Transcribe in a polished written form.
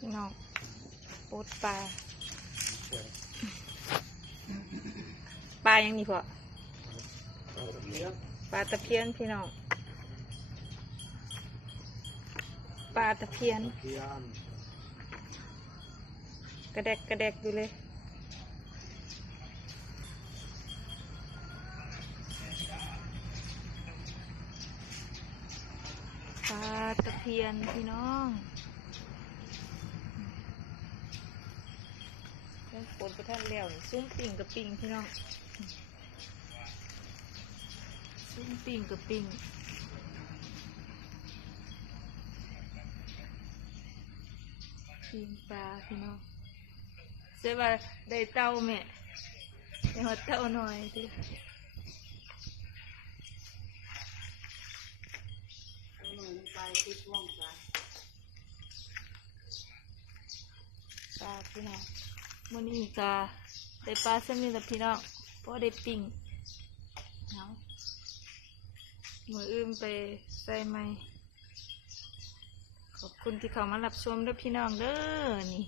พี่น้องปดปลายังนี่พอปลาตะเพียนพี่น้องปลาตะเพียนกระแดกอยู่เลยปลาตะเพียนพี่น้องเล่นปนกระทั่งแล้วซุ้มปิ่งกับปิ่งพี่น้องซุ้มปิ่งกับปิ่งปิ่งปลาพี่น้องเสียว่าได้เต้าแม่ได้หดเต้าหน่อยสิปลาพี่น้องมื้อนี้ก็ได้ปลาเส้นนี้แหละพี่น้องเพราะได้ปิ่งเนาะมืออื่นไปใส่ไม้ขอบคุณที่เข้ามารับชมด้วยพี่น้องเด้อนี่